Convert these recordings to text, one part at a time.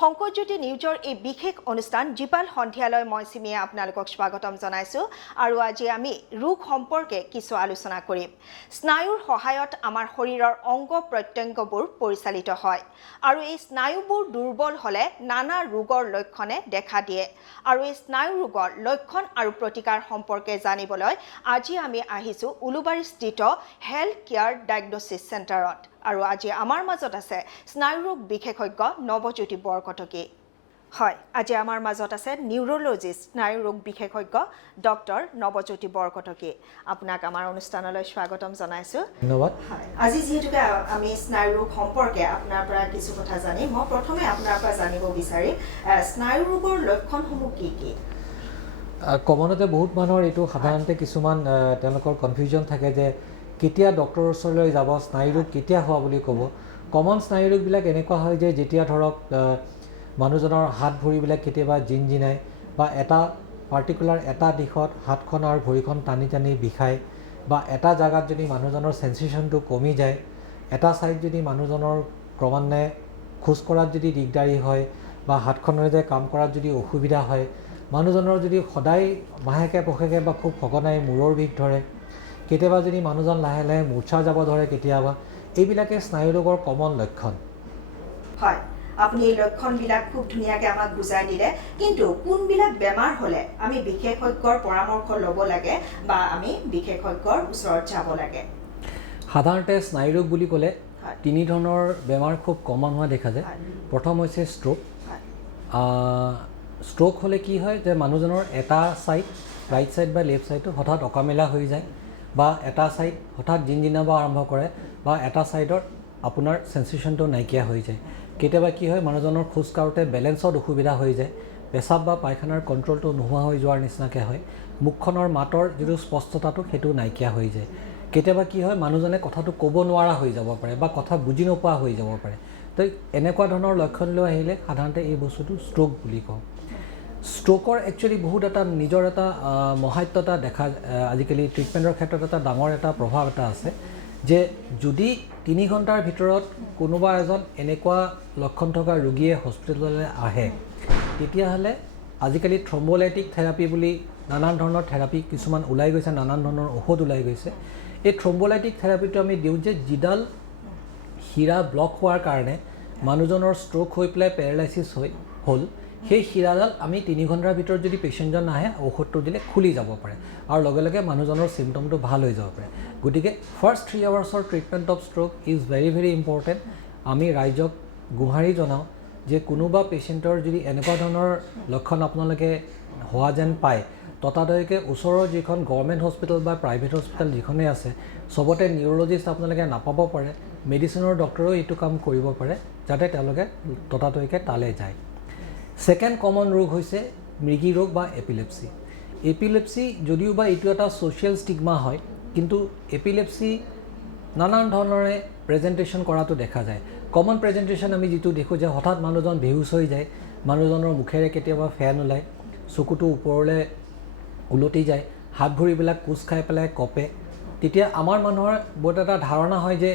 শংকৰজ্যোতি নিউজৰ এই বিশেষ অনুষ্ঠান জীপাল সন্ধিয়ালৈ মই চিমিয়ে আপোনালোকক স্বাগতম জনাইছো আৰু আজি আমি ৰোগ সম্পৰ্কে কিছু আলোচনা কৰিম স্নায়ুৰ সহায়ত আমাৰ শৰীৰৰ অংগ প্ৰত্যংগবোৰ পৰিচালিত হয় আৰু এই স্নায়ুবোৰ দুৰ্বল হলে নানা ৰোগৰ লক্ষণে দেখা দিয়ে আৰু এই স্নায়ু ৰোগৰ লক্ষণ আৰু প্ৰতিকাৰ সম্পৰ্কে জানিবলৈ আজি আমি আহিছো উলুবাৰীস্থিত হেল্থ কেয়াৰ ডায়াগনষ্টিক চেণ্টাৰত আৰু আজি আমাৰ মাজত আছে স্নায়ুৰোগ বিশেষজ্ঞ নৱজ্যোতি বৰকটকী হয় আজি আমাৰ মাজত আছে নিউৰোলজিষ্ট স্নায়ুৰোগ বিশেষজ্ঞ ডক্টৰ নৱজ্যোতি বৰকটকী আপোনাক আমাৰ অনুষ্ঠানলৈ স্বাগতম জনাইছো ধন্যবাদ আজি যেহেতুকে আমি স্নায়ুৰোগ সম্পৰ্কে আপোনাৰ পৰা কিছু কথা জানিম মই প্ৰথমে আপোনাৰ পৰা জানিব বিচাৰিম স্নায়ুৰোগৰ লক্ষণসমূহ কি কি কমনতে বহুত মানুহৰ এইটো সাধাৰণতে কিছুমান তেওঁলোকৰ কনফিউজন থাকে যে কেতিয়া ডক্টৰৰ ওচৰলৈ যাব স্নায়ুৰোগ কেতিয়া হোৱা বুলি ক'ব কমন স্নায়ুৰোগবিলাক এনেকুৱা হয় যে যেতিয়া ধৰক মানুহজনৰ হাত ভৰিবিলাক কেতিয়াবা জিনজিনায় বা এটা পাৰ্টিকুলাৰ এটা দিশত হাতখন আৰু ভৰিখন টানি টানি বিষায় বা এটা জাগাত যদি মানুহজনৰ সেন্সেশনটো কমি যায় এটা সাইড যদি মানুহজনৰ ক্ৰমান্বয়ে খোজ কৰাত যদি দিগদাৰি হয় বা হাতখনেৰে যে কাম কৰাত যদি অসুবিধা হয় মানুহজনৰ যদি সদায় মাহেকে পষেকে বা খুব সঘনাই মূৰৰ বিষ ধৰে কেতিয়াবা যদি মানুহজন লাহে লাহে মূৰ্ছা যাব ধৰে কেতিয়াবা এইবিলাকে স্নায়ুৰোগৰ কমন লক্ষণ হয় আপুনি এই লক্ষণবিলাক খুব ধুনীয়াকৈ আমাক বুজাই দিলে কিন্তু কোনবিলাক বেমাৰ হ'লে আমি বিশেষজ্ঞৰ পৰামৰ্শ ল'ব লাগে বা আমি বিশেষজ্ঞৰ ওচৰত যাব লাগে সাধাৰণতে স্নায়ুৰোগ বুলি ক'লে তিনি ধৰণৰ বেমাৰ খুব কমন হোৱা দেখা যায় প্ৰথম হৈছে ষ্ট্ৰোক ষ্ট্ৰোক হ'লে কি হয় যে মানুহজনৰ এটা সাইড ৰাইট সাইড বা লেফ্ট সাইডটো হঠাৎ অকামেলা হৈ যায় বা এটা সাইড হঠাৎ জিনজিনাব আৰম্ভ কৰে বা এটা সাইডৰ আপোনাৰ সেন্সেশনটো নাইকিয়া হৈ যায় কেতিয়াবা কি হয় মানুহজনৰ খোজ কাঢ়োতে বেলেঞ্চত অসুবিধা হৈ যায় পেচাব বা পায়খানাৰ কণ্ট্ৰলটো নোহোৱা হৈ যোৱাৰ নিচিনাকৈ হয় মুখখনৰ মাতৰ যিটো স্পষ্টতাটো সেইটো নাইকিয়া হৈ যায় কেতিয়াবা কি হয় মানুহজনে কথাটো ক'ব নোৱাৰা হৈ যাব পাৰে বা কথা বুজি নোপোৱা হৈ যাব পাৰে তো এনেকুৱা ধৰণৰ লক্ষণ লৈ আহিলে সাধাৰণতে এই বস্তুটো ষ্ট্ৰোক বুলি কওঁ ষ্ট্ৰোকৰ একচুৱেলি বহুত এটা নিজৰ এটা মহাত্মতা দেখা আজিকালি ট্ৰিটমেণ্টৰ ক্ষেত্ৰত এটা ডাঙৰ এটা প্ৰভাৱ এটা আছে যে যদি 3 ঘণ্টাৰ ভিতৰত কোনোবা এজন এনেকুৱা লক্ষণ থকা ৰোগীয়ে হস্পিটেললৈ আহে তেতিয়াহ'লে আজিকালি থ্ৰম্বোলাইটিক থেৰাপি বুলি নানান ধৰণৰ থেৰাপি কিছুমান ওলাই গৈছে নানান ধৰণৰ ঔষধ ওলাই গৈছে এই থ্ৰম্বোলাইটিক থেৰাপিটো আমি দিওঁ যে যিডাল শিৰা ব্লক হোৱাৰ কাৰণে মানুহজনৰ ষ্ট্ৰোক হৈ পেলাই পেৰালাইচিছ হ'ল সেই শিৰাডাল আমি 3 ঘণ্টাৰ ভিতৰত যদি পেচেণ্টজন আহে ঔষধটো দিলে খুলি যাব পাৰে আৰু লগে লগে মানুহজনৰ চিমটমটো ভাল হৈ যাব পাৰে গতিকে ফাৰ্ষ্ট 3 আৱাৰ্ছৰ treatment of stroke is very very important আমি ৰাইজক গুহাৰি জনাওঁ যে কোনোবা পেচেণ্টৰ যদি এনেকুৱা ধৰণৰ লক্ষণ আপোনালোকে হোৱা যেন পায় ততাতৈয়াকৈ ওচৰৰ যিখন গভৰ্ণমেণ্ট হস্পিটেল বা প্ৰাইভেট হস্পিটেল যিখনেই আছে চবতে নিউৰলজিষ্ট আপোনালোকে নাপাব পাৰে মেডিচিনৰ ডক্টৰেও এইটো কাম কৰিব পাৰে যাতে তেওঁলোকে ততাতৈয়াকৈ তালৈ যায় সেকেন্ড কমন ৰোগ হৈছে মৃগী ৰোগ বা এপিলেপসি যদিও বা এইটো এটা সোশ্যাল ষ্টিগমা হয় কিন্তু এপিলেপসি নানান ধৰণৰে প্ৰেজেণ্টেশ্যন কৰাটো দেখা যায় কমন প্ৰেজেণ্টেশ্যন আমি যিটো দেখোঁ যে হঠাৎ মানুহজন বেহুচ হৈ যায় মানুহজনৰ মুখেৰে কেতিয়াবা ফেন ওলায় চকুটো ওপৰলৈ উলটি যায় হাত ভৰিবিলাক কোচ খাই পেলাই কপে তেতিয়া আমাৰ মানুহৰ বহুত এটা ধাৰণা হয় যে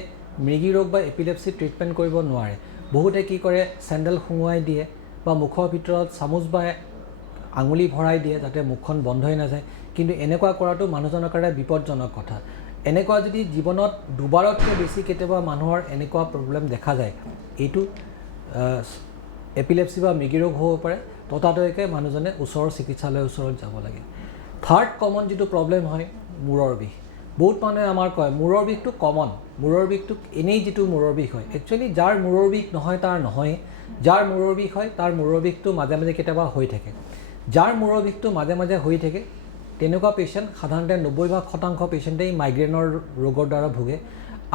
মৃগী ৰোগ বা এপিলেপসি ট্ৰিটমেণ্ট কৰিব নোৱাৰে বহুতে কি কৰে চেণ্ডেল সুঙুৱাই দিয়ে বা মুখৰ ভিতৰত চামুচ বা আঙুলি ভৰাই দিয়ে যাতে মুখখন বন্ধ হৈ নাযায় কিন্তু এনেকুৱা কৰাটো মানুহজনৰ কাৰণে বিপদজনক কথা এনেকুৱা যদি জীৱনত দুবাৰতকৈ বেছি কেতিয়াবা মানুহৰ এনেকুৱা প্ৰব্লেম দেখা যায় এইটো এপিলেপসি বা মৃগী ৰোগ হ'ব পাৰে ততাতৈয়াকৈ মানুহজনে ওচৰৰ চিকিৎসালয়ৰ ওচৰত যাব লাগে থাৰ্ড কমন যিটো প্ৰব্লেম হয় মূৰৰ বিষ বহুত মানুহে আমাৰ কয় মূৰৰ বিষটো কমন মূৰৰ বিষটো এনেই যিটো মূৰৰ বিষ হয় একচুৱেলি যাৰ মূৰৰ বিষ নহয় তাৰ নহয় যাৰ মূৰৰ বিষ হয় তাৰ মূৰৰ বিষটো মাজে মাজে কেতিয়াবা হৈ থাকে যাৰ মূৰৰ বিষটো মাজে মাজে হৈ থাকে তেনেকুৱা পেচেণ্ট সাধাৰণতে 90% পেচেণ্টেই মাইগ্ৰেনৰ ৰোগৰ দ্বাৰা ভোগে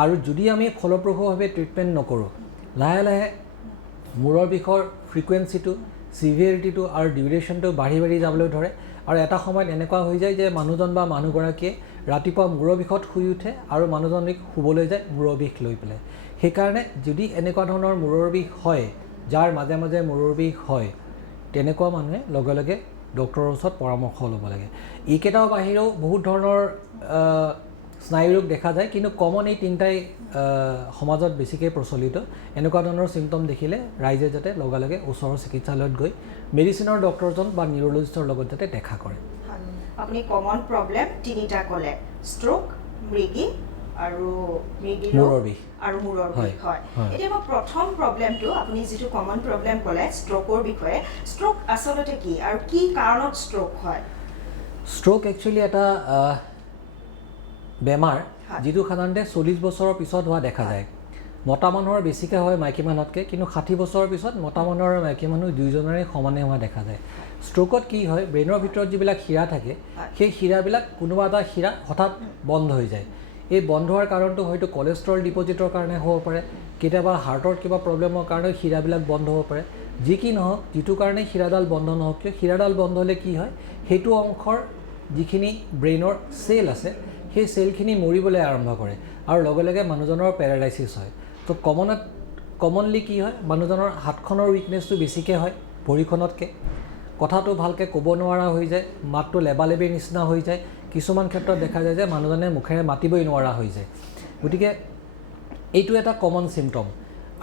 আৰু যদি আমি ফলপ্ৰসূভাৱে ট্ৰিটমেণ্ট নকৰোঁ লাহে লাহে মূৰৰ বিষৰ ফ্ৰিকুৱেঞ্চিটো চিভিয়েৰিটিটো আৰু ডিউৰেশ্যনটো বাঢ়ি বাঢ়ি যাবলৈ ধৰে আৰু এটা সময়ত এনেকুৱা হৈ যায় যে মানুহজন বা মানুহগৰাকীয়ে ৰাতিপুৱা মূৰৰ বিষত শুই উঠে আৰু মানুহজনক শুবলৈ যায় মূৰৰ বিষ লৈ পেলাই সেইকাৰণে যদি এনেকুৱা ধৰণৰ মূৰৰ বিষ হয় যাৰ মাজে মাজে মূৰৰ বিষ হয় তেনেকুৱা মানুহে লগে লগে ডক্টৰৰ ওচৰত পৰামৰ্শ ল'ব লাগে এইকেইটাৰ বাহিৰেও বহুত ধৰণৰ স্নায়ুৰোগ দেখা যায়, কিন্তু কমন এই তিনিটাই সমাজত বেছিকৈ প্ৰচলিত। এনেকুৱা ধৰণৰ চিমটম দেখিলে ৰাইজে যাতে লগে লগে ওচৰৰ চিকিৎসালয়ত গৈ মেডিচিনৰ ডক্টৰজন বা নিউৰলজিষ্টৰ লগত যাতে দেখা কৰে। আপুনি কমন প্ৰব্লেম তিনিটা ক'লে, ষ্ট্ৰোক, মৃগী আৰু মূৰৰ বিষ আৰু মূৰৰ বিষ। হয়, এতিয়া মই প্ৰথম প্ৰব্লেমটো আপুনি যিটো কমন প্ৰব্লেম ক'লে ষ্ট্ৰোকৰ বিষয়ে, ষ্ট্ৰোক আচলতে কি আৰু কি কাৰণত ষ্ট্ৰোক হয়? ষ্ট্ৰোক একচুৱেলি এটা বেমাৰ যিটো সাধাৰণতে 40 বছৰৰ পিছত হোৱা দেখা যায়। মতা মানুহৰ বেছিকৈ হয় মাইকী মানুহতকৈ, কিন্তু 60 বছৰৰ পিছত মতা মানুহ আৰু মাইকী মানুহ দুয়োজনৰে সমানে হোৱা দেখা যায়। ষ্ট্ৰোকত কি হয়, ব্ৰেইনৰ ভিতৰত যিবিলাক শিৰা থাকে সেই শিৰাবিলাক কোনোবা এটা শিৰা হঠাৎ বন্ধ হৈ যায়। এই বন্ধ হোৱাৰ কাৰণটো হয়তো কলেষ্ট্ৰল ডিপজিটৰ কাৰণে হ'ব পাৰে, কেতিয়াবা হাৰ্টৰ কিবা প্ৰব্লেমৰ কাৰণে শিৰাবিলাক বন্ধ হ'ব পাৰে। যি কি নহওক, যিটো কাৰণে শিৰাডাল বন্ধ নহওক কিয়, শিৰাডাল বন্ধ হ'লে কি হয়, সেইটো অংশৰ যিখিনি ব্ৰেইনৰ চেল আছে সেই চেলখিনি মৰিবলৈ আৰম্ভ কৰে আৰু লগে লগে মানুহজনৰ পেৰালাইচিছ হয়। তো কমনলি কি হয়, মানুহজনৰ হাতখনৰ উইকনেছটো বেছিকৈ হয় ভৰিখনতকৈ, কথাটো ভালকৈ ক'ব নোৱাৰা হৈ যায়, মাতটো লেবালেবিৰ নিচিনা হৈ যায়, কিছুমান ক্ষেত্ৰত দেখা যায় যে মানুহজনে মুখেৰে মাতিবই নোৱাৰা হৈ যায়। গতিকে এইটো এটা কমন চিমটম।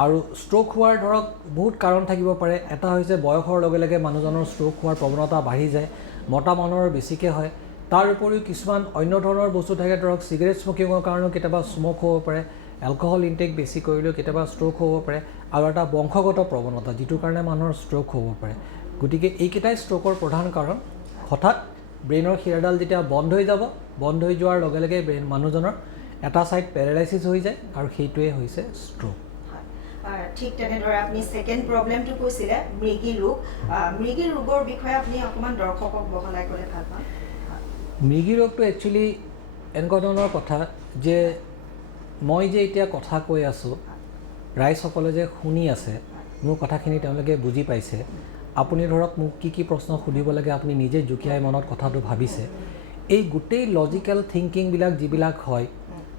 আৰু ষ্ট্ৰোক হোৱাৰ ধৰক বহুত কাৰণ থাকিব পাৰে। এটা হৈছে বয়সৰ লগে লগে মানুহজনৰ ষ্ট্ৰোক হোৱাৰ প্ৰৱণতা বাঢ়ি যায়, মতা মানুহৰ বেছিকৈ হয়। তাৰ উপৰিও কিছুমান অন্য ধৰণৰ বস্তু থাকে, ধৰক চিগাৰেট স্মকিঙৰ কাৰণেও কেতিয়াবা স্মক হ'ব পাৰে, এলকহল ইনটেক বেছি কৰিলেও কেতিয়াবা ষ্ট্ৰোক হ'ব পাৰে, আৰু এটা বংশগত প্ৰৱণতা যিটোৰ কাৰণে মানুহৰ ষ্ট্ৰোক হ'ব পাৰে। গতিকে এইকেইটাই ষ্ট্ৰোকৰ প্ৰধান কাৰণ। হঠাৎ ব্ৰেইনৰ শিৰাডাল যেতিয়া বন্ধ হৈ যাব, বন্ধ হৈ যোৱাৰ লগে লগে মানুহজনৰ এটা ছাইড পেৰালাইচিছ হৈ যায় আৰু সেইটোৱে হৈছে ষ্ট্ৰোক। ঠিক তেনেদৰে আপুনি ছেকেণ্ড প্ৰব্লেমটো কৈছিলে মৃগী ৰোগ। মৃগী ৰোগৰ বিষয়ে আপুনি অকণমান দৰ্শকক বহলাই ক'লে ভাল পাম। মৃগী ৰোগটো একচুৱেলি এনেকুৱা ধৰণৰ কথা যে মই যে এতিয়া কথা কৈ আছোঁ, ৰাইজসকলে যে শুনি আছে, মোৰ কথাখিনি তেওঁলোকে বুজি পাইছে, আপুনি ধৰক মোক কি প্ৰশ্ন সুধিব লাগে আপুনি নিজে জুকিয়াই মনত কথাটো ভাবিছে, এই গোটেই লজিকেল থিংকিংবিলাক যিবিলাক হয়,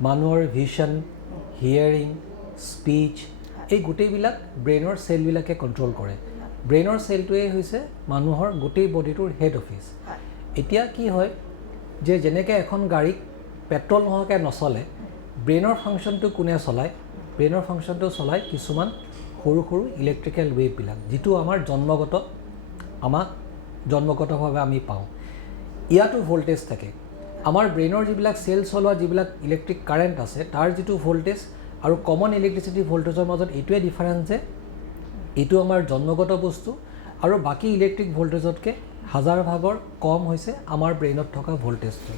মানুহৰ ভিজন, হিয়াৰিং, স্পীচ, এই গোটেইবিলাক ব্ৰেইনৰ চেলবিলাকে কণ্ট্ৰল কৰে। ব্ৰেইনৰ চেলটোৱেই হৈছে মানুহৰ গোটেই বডিটোৰ হেড অফিচ। এতিয়া কি হয় যে যেনেকৈ এখন গাড়ীক পেট্ৰল নোহোৱাকৈ নচলে, ব্ৰেইনৰ ফাংচনটো কোনে চলায়? ব্ৰেইনৰ ফাংচনটো চলায় কিছুমান সৰু সৰু ইলেক্ট্ৰিকেল ৱেভবিলাক, যিটো আমাৰ জন্মগতভাৱে আমি পাওঁ। ইয়াতো ভল্টেজ থাকে। আমাৰ ব্ৰেইনৰ যিবিলাক চেল চলোৱা যিবিলাক ইলেক্ট্ৰিক কাৰেণ্ট আছে, তাৰ যিটো ভল্টেজ আৰু কমন ইলেক্ট্ৰিচিটি ভল্টেজৰ মাজত এইটোৱে ডিফাৰেঞ্চ যে এইটো আমাৰ জন্মগত বস্তু আৰু বাকী ইলেক্ট্ৰিক ভল্টেজতকৈ হাজাৰ ভাগৰ কম হৈছে আমাৰ ব্ৰেইনত থকা ভল্টেজটো।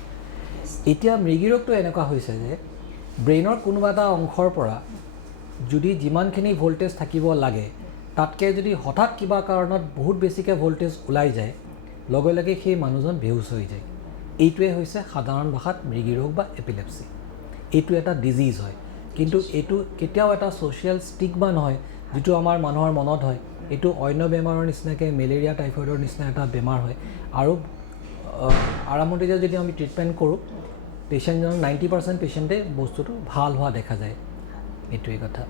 এতিয়া মৃগী ৰোগটো এনেকুৱা হৈছে যে ব্ৰেইনৰ কোনোবা এটা অংশৰ পৰা যদি যিমানখিনি ভল্টেজ থাকিব লাগে তাতকৈ যদি হঠাৎ কিবা কাৰণত বহুত বেছিকৈ ভল্টেজ ওলাই যায়, লগে লগে সেই মানুহজন বেহুচ হৈ যায়। এইটোৱে হৈছে সাধাৰণ ভাষাত মৃগী ৰোগ বা এপিলেপচি। এইটো এটা ডিজিজ হয়, কিন্তু এইটো কেতিয়াও এটা ছ'চিয়েল ষ্টিগমা নহয় যিটো আমাৰ মানুহৰ মনত হয়। এইটো অন্য বেমাৰৰ নিচিনাকৈ মেলেৰিয়া টাইফয়েডৰ নিচিনা এটা বেমাৰ হয়, আৰু আৰম্ভণিতে যদি আমি ট্ৰিটমেণ্ট কৰোঁ, পেচেণ্টজনৰ 90% পেচেণ্টে বস্তুটো ভাল হোৱা দেখা যায়। এইটোৱেই কথা।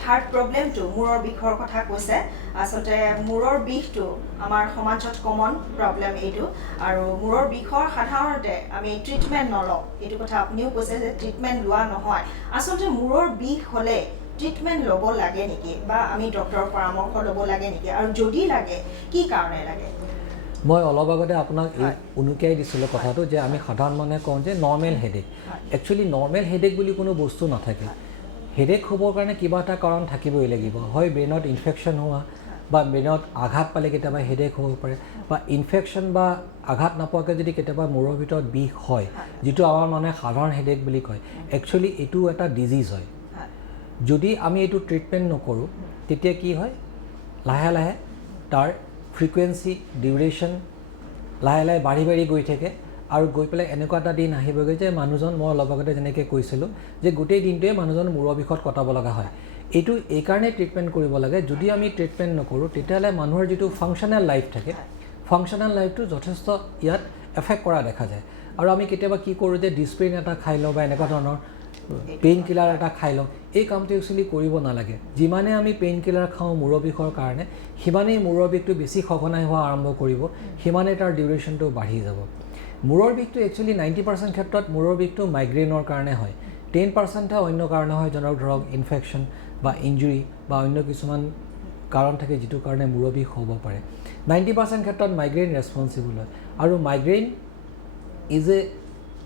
থাৰ্ড প্ৰব্লেমটো মূৰৰ বিষৰ কথা কৈছে। আচলতে মূৰৰ বিষটো আমাৰ সমাজত কমন প্ৰব্লেম এইটো, আৰু মূৰৰ বিষৰ সাধাৰণতে আমি ট্ৰিটমেণ্ট নলওঁ। এইটো কথা আপুনিও কৈছে যে ট্ৰিটমেণ্ট লোৱা নহয়। আচলতে মূৰৰ বিষ হ'লে ট্ৰিটমেণ্ট ল'ব লাগে নেকি, বা আমি ডক্টৰৰ পৰামৰ্শ ল'ব লাগে নেকি, আৰু যদি লাগে কি কাৰণে লাগে? মই অলপ আগতে আপোনাক উনুকিয়াই দিছিলোঁ কথাটো যে আমি সাধাৰণ মানুহে কওঁ যে normal headache. Actually normal headache বুলি কোনো বস্তু নাথাকে। হেডেক হ'বৰ কাৰণে কিবা এটা কাৰণ থাকিবই লাগিব। হয় ব্ৰেইনত ইনফেকশ্যন হোৱা, বা ব্ৰেইনত আঘাত পালে কেতিয়াবা হেডেক হ'ব পাৰে, বা ইনফেকশ্যন বা আঘাত নাপোৱাকৈ যদি কেতিয়াবা মূৰৰ ভিতৰত বিষ হয়, যিটো আমাৰ মানুহে সাধাৰণ হেডেক বুলি কয়, একচুৱেলি এইটো এটা ডিজিজ হয়। যদি আমি এইটো ট্ৰিটমেণ্ট নকৰোঁ তেতিয়া কি হয়, লাহে লাহে তাৰ ফ্ৰিকুৱেঞ্চি, ডিউৰেশ্যন লাহে লাহে বাঢ়ি বাঢ়ি গৈ থাকে, আৰু গৈ পেলাই এনেকুৱা এটা দিন আহিবগৈ যে মানুহজন, মই অলপ আগতে যেনেকৈ কৈছিলোঁ যে গোটেই দিনটোৱে মানুহজন মূৰৰ বিষত কটাব লগা হয়। এইটো এইকাৰণেই ট্ৰিটমেণ্ট কৰিব লাগে। যদি আমি ট্ৰিটমেণ্ট নকৰোঁ তেতিয়াহ'লে মানুহৰ যিটো ফাংচনেল লাইফ থাকে, ফাংচনেল লাইফটো যথেষ্ট ইয়াত এফেক্ট কৰা দেখা যায়। আৰু আমি কেতিয়াবা কি কৰোঁ যে ডিছপ্ৰিন এটা খাই লওঁ বা এনেকুৱা ধৰণৰ পেইন কিলাৰ এটা খাই লওঁ। এই কামটো একচুৱেলি কৰিব নালাগে। যিমানে আমি পেইন কিলাৰ খাওঁ মূৰৰ বিষৰ কাৰণে, সিমানেই মূৰৰ বিষটো বেছি সঘনাই হোৱা আৰম্ভ কৰিব, সিমানেই তাৰ ডিউৰেশ্যনটো বাঢ়ি যাব। মূৰৰ বিষটো একচুৱেলি 90% ক্ষেত্ৰত মূৰৰ বিষটো মাইগ্ৰেইনৰ কাৰণে হয় 10%হে অন্য কাৰণে হয় যেনে ধৰক ইনফেকশ্যন বা ইঞ্জুৰি বা অন্য কিছুমান কাৰণ থাকে যিটো কাৰণে মূৰৰ বিষ হ'ব পাৰে 90% ক্ষেত্ৰত মাইগ্ৰেইন ৰেছপন্সিবল হয় আৰু migraine is a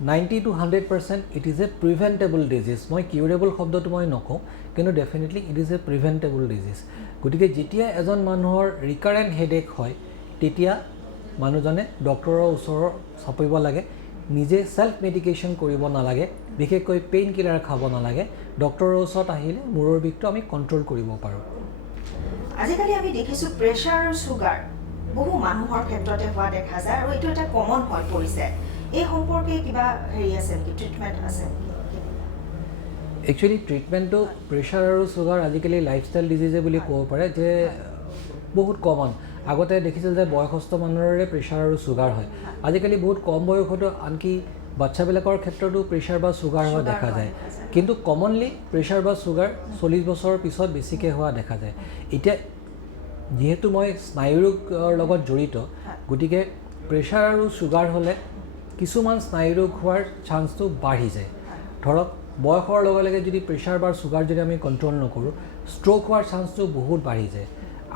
90 to 100% it is a preventable disease মই কিউৰেবল শব্দটো মই নকওঁ কিন্তু definitely it is a preventable disease গতিকে যেতিয়া এজন মানুহৰ ৰিকাৰেণ্ট হেডেক হয় তেতিয়া মানুহজনে ডক্টৰৰ ওচৰৰ চাপিব লাগে নিজে সেলফ মেডিকেশ্যন কৰিব নালাগে বিশেষকৈ পেইন কিলাৰ খাব নালাগে ডক্টৰৰ ওচৰত আহিলে মূৰৰ বিষটো আমি কণ্ট্ৰল কৰিব পাৰোঁ আজিকালি আমি দেখিছোঁ প্ৰেছাৰ আৰু ছুগাৰ বহু মানুহৰ ক্ষেত্ৰতে হোৱা দেখা যায় আৰু এইটো এটা কমন হৈ পৰিছে এই সম্পৰ্কে কিবা হেৰি আছে নেকি ট্ৰিটমেণ্ট আছে একচুৱেলি ট্ৰিটমেণ্টটো প্ৰেছাৰ আৰু ছুগাৰ আজিকালি লাইফষ্টাইল ডিজিজে বুলি ক'ব পাৰে যে বহুত কমন আগতে দেখিছিল যে বয়সস্থ মানুহৰে প্ৰেছাৰ আৰু ছুগাৰ হয় আজিকালি বহুত কম বয়সতো আনকি বাচ্চাবিলাকৰ ক্ষেত্ৰতো প্ৰেছাৰ বা ছুগাৰ হোৱা দেখা যায় কিন্তু কমনলি প্ৰেছাৰ বা ছুগাৰ 40 বছৰৰ পিছত বেছিকৈ হোৱা দেখা যায় এতিয়া যিহেতু মই স্নায়ুৰোগৰ লগত জড়িত গতিকে প্ৰেছাৰ আৰু ছুগাৰ হ'লে কিছুমান স্নায়ুৰোগ হোৱাৰ চান্সটো বাঢ়ি যায় ধৰক বয়সৰ লগে লগে যদি প্ৰেছাৰ বা ছুগাৰ যদি আমি কণ্ট্ৰল নকৰোঁ ষ্ট্ৰ'ক হোৱাৰ চান্সটো বহুত বাঢ়ি যায়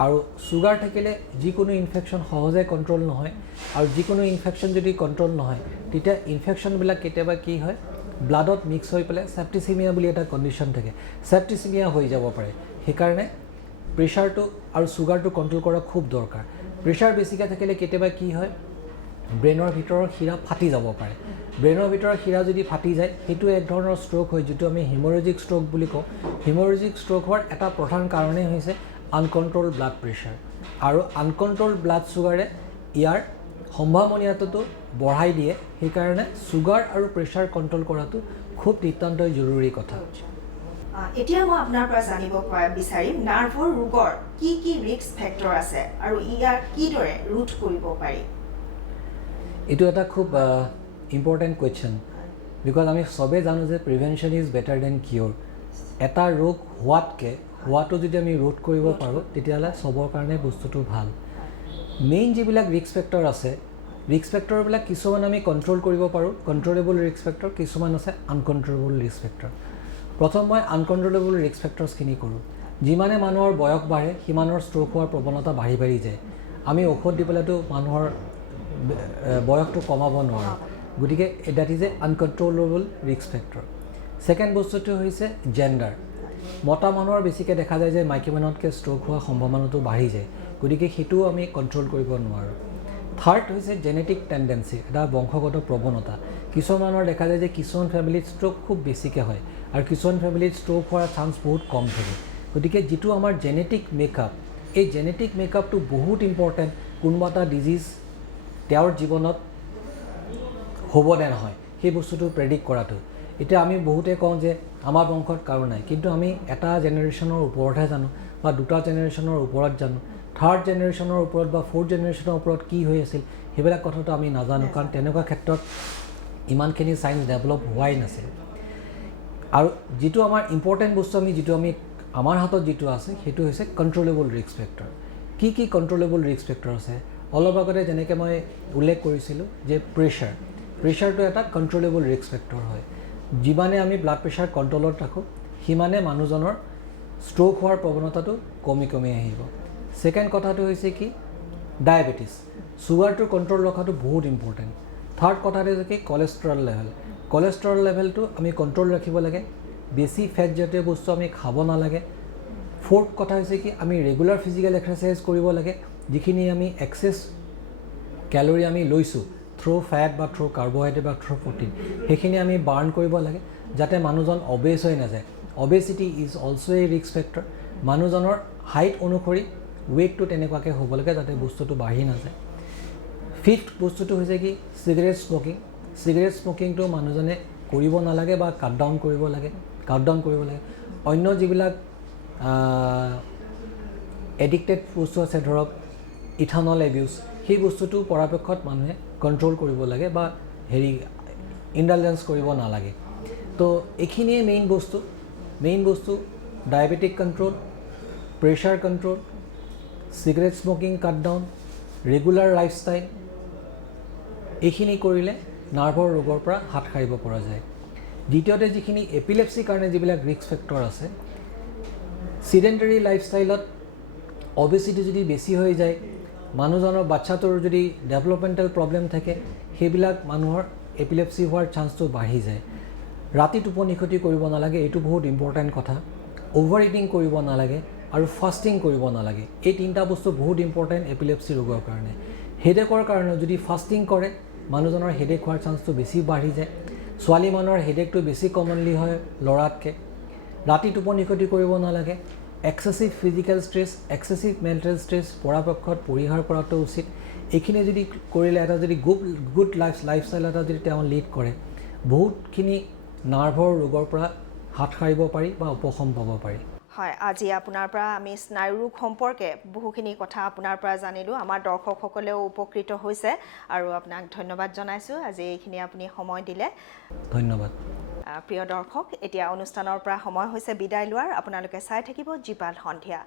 আৰু ছুগাৰ থাকিলে যিকোনো ইনফেকশ্যন সহজে কণ্ট্ৰল নহয় আৰু যিকোনো ইনফেকশ্যন যদি কণ্ট্ৰল নহয় তেতিয়া ইনফেকশ্যনবিলাক কেতিয়াবা কি হয় ব্লাডত মিক্স হৈ পেলাই চেপ্টিচিমিয়া বুলি এটা কণ্ডিশ্যন থাকে চেপ্টিচিমিয়া হৈ যাব পাৰে সেইকাৰণে প্ৰেছাৰটো আৰু ছুগাৰটো কণ্ট্ৰল কৰা খুব দৰকাৰ প্ৰেছাৰ বেছিকৈ থাকিলে কেতিয়াবা কি হয় ব্ৰেইনৰ ভিতৰৰ শিৰা ফাটি যাব পাৰে ব্ৰেইনৰ ভিতৰৰ শিৰা যদি ফাটি যায় সেইটো এক ধৰণৰ ষ্ট্ৰ'ক হয় যিটো আমি হিমৰেজিক ষ্ট্ৰ'ক বুলি কওঁ হিমৰেজিক ষ্ট্ৰ'ক হোৱাৰ এটা প্ৰধান কাৰণেই হৈছে আনকণ্ট্ৰল ব্লাড প্ৰেছাৰ আৰু আনকণ্ট্ৰল ব্লাড ছুগাৰে ইয়াৰ সম্ভাৱনীয়তাটো বঢ়াই দিয়ে সেইকাৰণে ছুগাৰ আৰু প্ৰেছাৰ কণ্ট্ৰল কৰাটো খুব নিতান্তই জৰুৰী কথা এতিয়া মই আপোনাৰ পৰা জানিব বিচাৰিম নাৰ্ভৰ ৰোগৰ কি কি ৰিস্ক ফেক্টৰ আছে আৰু ইয়াক কিদৰে ৰোধ কৰিব পাৰি এইটো এটা খুব ইম্পৰ্টেণ্ট কুৱেশ্যন বিকজ আমি চবেই জানো যে প্ৰিভেনশ্যন ইজ বেটাৰ দেন কিয়'ৰ এটা ৰোগ হোৱাটো যদি আমি ৰোধ কৰিব পাৰোঁ তেতিয়াহ'লে চবৰ কাৰণে বস্তুটো ভাল মেইন যিবিলাক ৰিস্ক ফেক্টৰ আছে ৰিস্ক ফেক্টৰবিলাক কিছুমান আমি কণ্ট্ৰল কৰিব পাৰোঁ কণ্ট্ৰলেবল ৰিস্ক ফেক্টৰ কিছুমান আছে আনকণ্ট্ৰলেবল ৰিস্ক ফেক্টৰ প্ৰথম মই আনকণ্ট্ৰলেবল ৰিস্ক ফেক্টৰ্ছখিনি কৰোঁ যিমানে মানুহৰ বয়স বাঢ়ে সিমানৰ ষ্ট্ৰ'ক হোৱাৰ প্ৰৱণতা বাঢ়ি যায় আমি ঔষধ দি পেলাইতো মানুহৰ বয়সটো কমাব নোৱাৰোঁ গতিকে that is a uncontrollable risk factor second বস্তুটো হৈছে জেণ্ডাৰ মতা মানুহৰ বেছিকৈ দেখা যায় যে মাইকী মানুহতকৈ ষ্ট্ৰ'ক হোৱা সম্ভাৱনাটো বাঢ়ি যায় গতিকে সেইটোও আমি কণ্ট্ৰল কৰিব নোৱাৰোঁ থাৰ্ড হৈছে জেনেটিক টেণ্ডেঞ্চি এটা বংশগত প্ৰৱণতা কিছুমান মানুহৰ দেখা যায় যে কিছুমান ফেমিলিত ষ্ট্ৰ'ক খুব বেছিকৈ হয় আৰু কিছুমান ফেমিলিত ষ্ট্ৰ'ক হোৱাৰ চান্স বহুত কম থাকে গতিকে যিটো আমাৰ জেনেটিক মেকআপ এই জেনেটিক মেকআপটো বহুত ইম্পৰ্টেণ্ট কোনোবা এটা ডিজিজ তেওঁৰ জীৱনত হ'ব নে নহয় সেই বস্তুটো প্ৰেডিক্ট কৰাটো এতিয়া আমি বহুতে কওঁ যে আমাৰ বংশত কাৰো নাই কিন্তু আমি এটা জেনেৰেশ্যনৰ ওপৰতহে জানো বা দুটা জেনেৰেশ্যনৰ ওপৰত জানো থাৰ্ড জেনেৰেশ্যনৰ ওপৰত বা ফ'ৰ্থ জেনেৰেশ্যনৰ ওপৰত কি হৈ আছিল সেইবিলাক কথাটো আমি নাজানো কাৰণ তেনেকুৱা ক্ষেত্ৰত ইমানখিনি ছায়েন্স ডেভেলপ হোৱাই নাছিল আৰু যিটো আমাৰ ইম্পৰ্টেণ্ট বস্তু যিটো আমাৰ হাতত যিটো আছে সেইটো হৈছে কণ্ট্ৰলেবল ৰিস্ক ফেক্টৰ কি কণ্ট্ৰলেবল ৰিস্ক ফেক্টৰ আছে অলপ আগতে যেনেকৈ মই উল্লেখ কৰিছিলোঁ যে প্ৰেছাৰটো এটা কণ্ট্ৰলেবল ৰিস্ক ফেক্টৰ হয় যিমানে আমি ব্লাড প্ৰেছাৰ কণ্ট্ৰলত ৰাখোঁ সিমানে মানুহজনৰ ষ্ট্ৰ'ক হোৱাৰ প্ৰৱণতাটো কমি আহিব ছেকেণ্ড কথাটো হৈছে কি ডায়েবেটিছ ছুগাৰটো কণ্ট্ৰল ৰখাটো বহুত ইম্পৰ্টেণ্ট থাৰ্ড কথাটো হৈছে কি কলেষ্ট্ৰল লেভেলটো আমি কণ্ট্ৰল ৰাখিব লাগে বেছি ফেট জাতীয় বস্তু আমি খাব নালাগে ফ'ৰ্থ কথা হৈছে কি আমি ৰেগুলাৰ ফিজিকেল এক্সাৰচাইজ কৰিব লাগে যিখিনি আমি এক্সেছ কেলৰি আমি লৈছোঁ থ্ৰু ফেট বা থ্ৰু কাৰ্বহাইড্ৰেট বা থ্ৰু প্ৰটিন সেইখিনি আমি বাৰ্ণ কৰিব লাগে যাতে মানুহজন অবেজ হৈ নাযায় obesity is also' A risk factor মানুহজনৰ হাইট অনুসৰি ৱেইটটো তেনেকুৱাকৈ হ'ব লাগে যাতে বস্তুটো বাঢ়ি নাযায় ফিফ্থ বস্তুটো হৈছে কি চিগাৰেট স্মকিংটো মানুহজনে কৰিব নালাগে বা কাট ডাউন কৰিব লাগে অন্য যিবিলাক এডিক্টেড বস্তু আছে ধৰক ইথানল এবিউজ সেই বস্তুটো পৰাপক্ষত মানুহে কণ্ট্ৰল কৰিব লাগে বা ইণ্ডালজেঞ্চ কৰিব নালাগে তো এইখিনিয়ে মেইন বস্তু diabetic control pressure control cigarette smoking cut down regular lifestyle এইখিনি কৰিলে নাৰ্ভৰ ৰোগৰ পৰা হাত সাৰিব পৰা যায় দ্বিতীয়তে যিখিনি এপিলেপছিৰ কাৰণে যিবিলাক ৰিস্ক ফেক্টৰ আছে সিডেণ্টাৰী লাইফষ্টাইলত অবেচিটি যদি বেছি হৈ যায় মানুহজনৰ বাচ্চাটোৰ যদি ডেভেলপমেণ্টেল প্ৰব্লেম থাকে সেইবিলাক মানুহৰ এপিলেপছি হোৱাৰ চান্সটো বাঢ়ি যায় ৰাতি টোপনি ক্ষতি কৰিব নালাগে এইটো বহুত ইম্পৰ্টেণ্ট কথা অভাৰ ইটিং কৰিব নালাগে আৰু ফাষ্টিং কৰিব নালাগে এই তিনিটা বস্তু বহুত ইম্পৰ্টেণ্ট এপিলেপছি ৰোগৰ কাৰণে হেডেকৰ কাৰণে যদি ফাষ্টিং কৰে মানুহজনৰ হেডেক হোৱাৰ চান্সটো বেছি বাঢ়ি যায় ছোৱালী মানুহৰ হেডেকটো বেছি কমনলি হয় ল'ৰাতকৈ ৰাতি টোপনি ক্ষতি কৰিব নালাগে এক্সেছিভ ফিজিকেল ষ্ট্ৰেছ এক্সেছিভ মেণ্টেল ষ্ট্ৰেছ পৰাপক্ষত পৰিহাৰ কৰাটো উচিত এইখিনি যদি কৰিলে এটা যদি গুড লাইফষ্টাইল এটা যদি তেওঁ লিড কৰে বহুতখিনি নাৰ্ভৰ ৰোগৰ পৰা হাত সাৰিব পাৰি বা উপশম পাব পাৰি হয় আজি আপোনাৰ পৰা আমি স্নায়ু ৰোগ সম্পৰ্কে বহুখিনি কথা আপোনাৰ পৰা জানিলোঁ আমাৰ দৰ্শকসকলেও উপকৃত হৈছে আৰু আপোনাক ধন্যবাদ জনাইছোঁ আজি এইখিনি আপুনি সময় দিলে ধন্যবাদ প্ৰিয় দৰ্শক এতিয়া অনুষ্ঠানৰ পৰা সময় হৈছে বিদায় লোৱাৰ আপোনালোকে চাই থাকিব জীপাল সন্ধিয়া